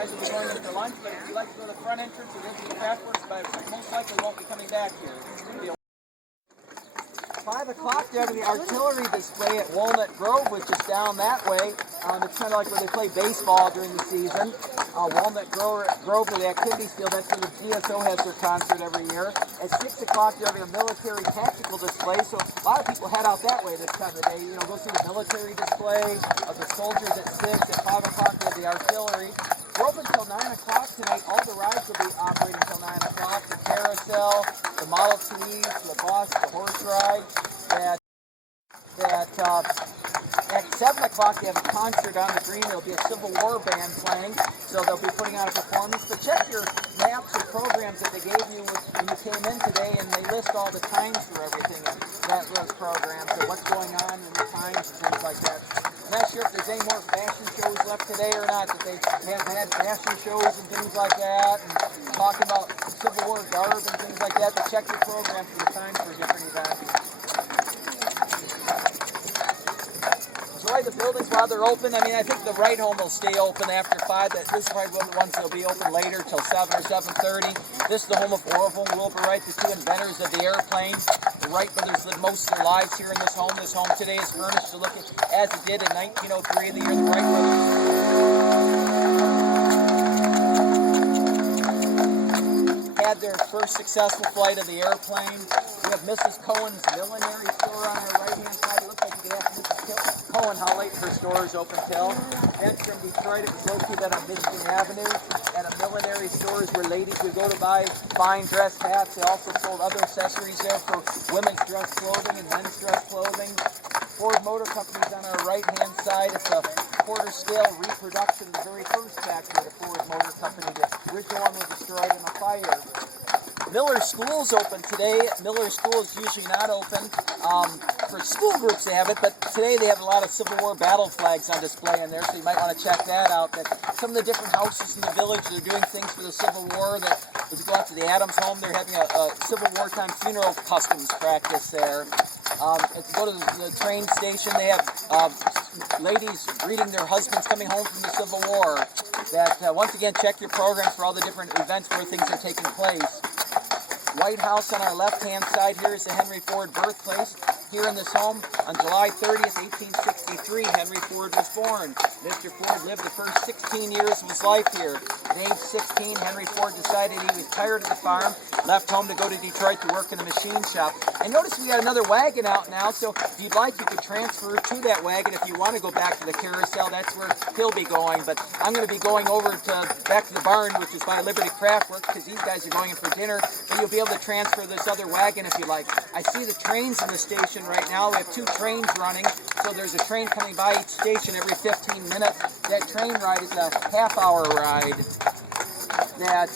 guys will be going in for lunch, but if you'd like to go to the front entrance of Liberty Glassworks, but most likely won't be coming back here. 5 o'clock, they're having the artillery display at Walnut Grove, which is down that way. It's kind of like where they play baseball during the season. Walnut Grove, where the activities field, that's where the GSO has their concert every year. At 6 o'clock, they're having a military tactical display, so a lot of people head out that way this time of day. You know, go see the military display of the soldiers at 6. At 5 o'clock, they have the artillery. We're open until 9 o'clock tonight. All the rides will be operating until 9 o'clock. The Carousel, the Model T, the bus, the horse ride. At 7 o'clock, they have a concert on the green. There'll be a Civil War band playing, so they'll be putting on a performance. But check your maps or programs that they gave you when you came in today, and they list all the times for everything in those programs, so what's going on and the times and things like that. I'm not sure if there's any more fashion shows left today or not, that they have had fashion shows and things like that, and talking about Civil War garb and things like that, but check your program for the times for different events. The buildings while they're open, I mean, I think the right home will stay open after 5. This is probably one of the ones that will be open later till 7 or 7:30. This is the home of Orville and Wilbur Wright, the 2 inventors of the airplane. The Wright brothers lived most of their lives here in this home. This home today is furnished to look as it did in 1903, the year the Wright brothers had their first successful flight of the airplane. We have Mrs. Cohen's millinery store on our right-hand side. It looks like you could ask Mrs. Cohen how late her store is open till. Then from Detroit, it was located on Michigan Avenue at a millinery store where ladies would go to buy fine dress hats. They also sold other accessories there for women's dress clothing and men's dress clothing. Ford Motor Company is on our right-hand side. It's a quarter-scale reproduction of the very first factory of the Ford Motor Company. The original one was destroyed in a fire. Miller School's open today. Miller School is usually not open. For school groups they have it, but today they have a lot of Civil War battle flags on display in there, so you might want to check that out. That some of the different houses in the village are doing things for the Civil War. That if you go out to the Adams home, they're having a Civil War time funeral customs practice there. If you go to the train station, they have ladies greeting their husbands coming home from the Civil War. That once again, check your programs for all the different events where things are taking place. White House on our left-hand side here is the Henry Ford birthplace. Here in this home, on July 30th, 1863, Henry Ford was born. Mr. Ford lived the first 16 years of his life here. At age 16, Henry Ford decided he was tired of the farm, left home to go to Detroit to work in a machine shop. And notice we got another wagon out now, so if you'd like, you could transfer to that wagon. If you want to go back to the Carousel, that's where he'll be going. But I'm going to be going over back to the barn, which is by Liberty Glassworks, because these guys are going in for dinner, and you'll be able to transfer this other wagon if you like. I see the trains in the station right now. We have 2 trains running, so there's a train coming by each station every 15 minutes. That train ride is a half-hour ride. That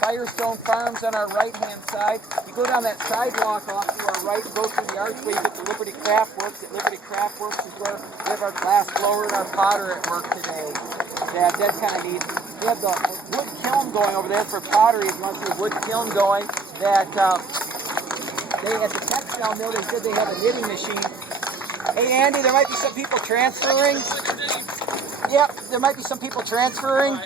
Firestone Farms on our right-hand side. You go down that sidewalk off to our right and go through the archway, you get to Liberty Glassworks. At Liberty Glassworks is where we have our glass blower and our potter at work today. That's kind of neat. We have the wood kiln going over there for pottery. If you want to see a wood kiln going, that they at the textile mill, they said they have a knitting machine. Hey Andy, there might be some people transferring. Yep, there might be some people transferring.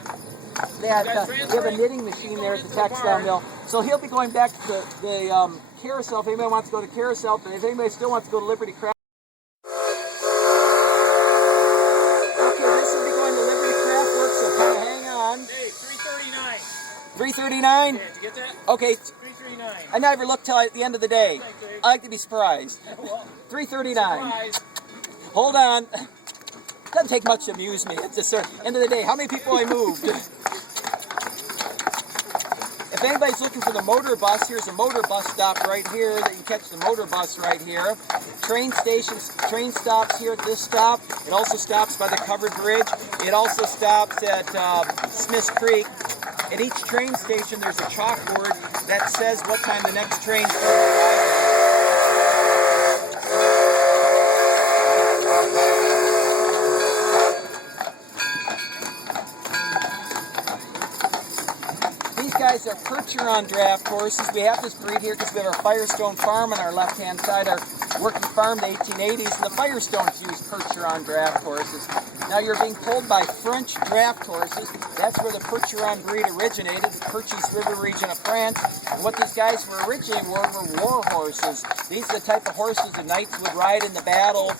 They have a knitting machine there at the textile mill. So he'll be going back to the Carousel if anybody wants to go to Carousel, but if anybody still wants to go to Liberty Craft. Okay, this will be going to Liberty Glassworks, so kind of hang on. Hey, 339. 339? Yeah, did you get that? Okay. 339. I never look till at the end of the day. I like to be surprised. 339. Surprise. Hold on. Doesn't take much to amuse me. It's just end of the day. How many people I moved? If anybody's looking for the motor bus, here's a motor bus stop right here that you catch the motor bus right here. Train stations, train stops here at this stop. It also stops by the covered bridge. It also stops at Smith's Creek. At each train station, there's a chalkboard that says what time the next train's going to arrive. Guys are Percheron draft horses. We have this breed here because we have our Firestone farm on our left-hand side, our working farm in the 1880s, and the Firestones use Percheron draft horses. Now you're being pulled by French draft horses. That's where the Percheron breed originated, the Perches River region of France. And what these guys were originally were war horses. These are the type of horses the knights would ride in the battle.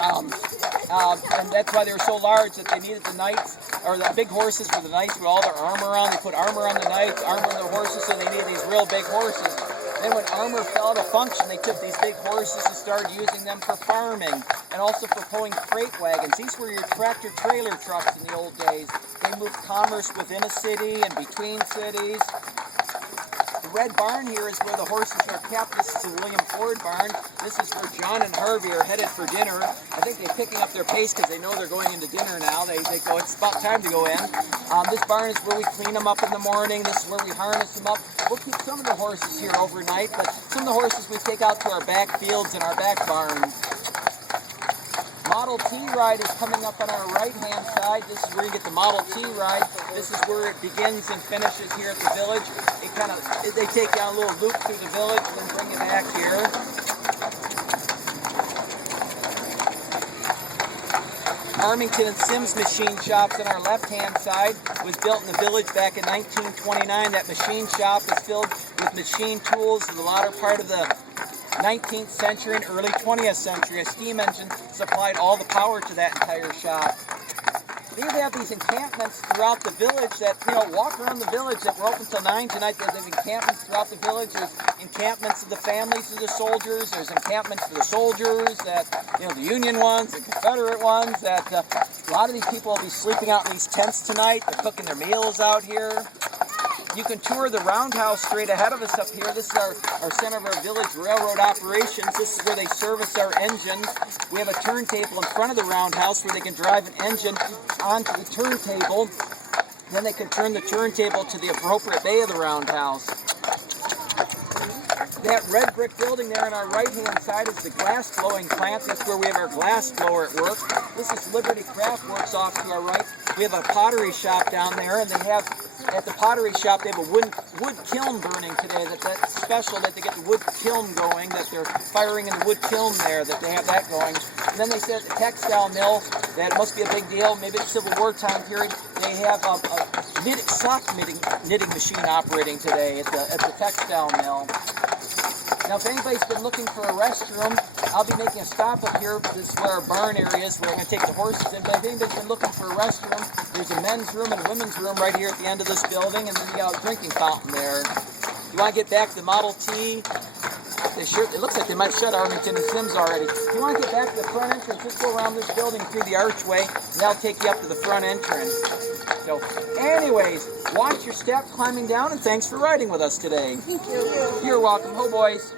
And that's why they were so large that they needed the knights, or the big horses for the knights with all their armor on. They put armor on the knights, armor on their horses, so they needed these real big horses. Then when armor fell out of function, they took these big horses and started using them for farming and also for pulling freight wagons. These were your tractor-trailer trucks in the old days. They moved commerce within a city and between cities. The red barn here is where the horses are kept. This is the William Ford barn. This is where John and Harvey are headed for dinner. I think they're picking up their pace because they know they're going into dinner now. They go, it's about time to go in. This barn is where we clean them up in the morning. This is where we harness them up. We'll keep some of the horses here overnight, but some of the horses we take out to our back fields and our back barns. Model T ride is coming up on our right-hand side. This is where you get the Model T ride. This is where it begins and finishes here at the village. They take down a little loop through the village and then bring it back here. Armington and Sims machine shops on our left-hand side was built in the village back in 1929. That machine shop is filled with machine tools in the latter part of the 19th century and early 20th century. A steam engine supplied all the power to that entire shop. They have these encampments throughout the village that, walk around the village that were open till 9 tonight. There's encampments throughout the village. There's encampments of the families of the soldiers. There's encampments for the soldiers that, the Union ones, the Confederate ones, that a lot of these people will be sleeping out in these tents tonight. They're cooking their meals out here. You can tour the roundhouse straight ahead of us up here. This is our center of our village railroad operations. This is where they service our engines. We have a turntable in front of the roundhouse where they can drive an engine onto the turntable. Then they can turn the turntable to the appropriate bay of the roundhouse. That red brick building there on our right-hand side is the glass blowing plant. That's where we have our glass blower at work. This is Liberty Glassworks off to our right. We have a pottery shop down there, and they have, at the pottery shop, they have a wood kiln burning today. That's special that they get the wood kiln going, that they're firing in the wood kiln there, that they have that going. And then they said at the textile mill, that must be a big deal, maybe it's Civil War time period, they have a sock knitting machine operating today at the textile mill. Now, if anybody's been looking for a restroom, I'll be making a stop up here. This is where our barn area is, where I'm going to take the horses in. But if anybody's been looking for a restroom, there's a men's room and a women's room right here at the end of this building, and then you got a drinking fountain there. You want to get back to the Model T? It looks like they might shut Armington and Sims already. If you want to get back to the front entrance, just go around this building through the archway, and that'll take you up to the front entrance. So, anyways, watch your step climbing down, and thanks for riding with us today. Thank you. You're welcome. Ho, boys.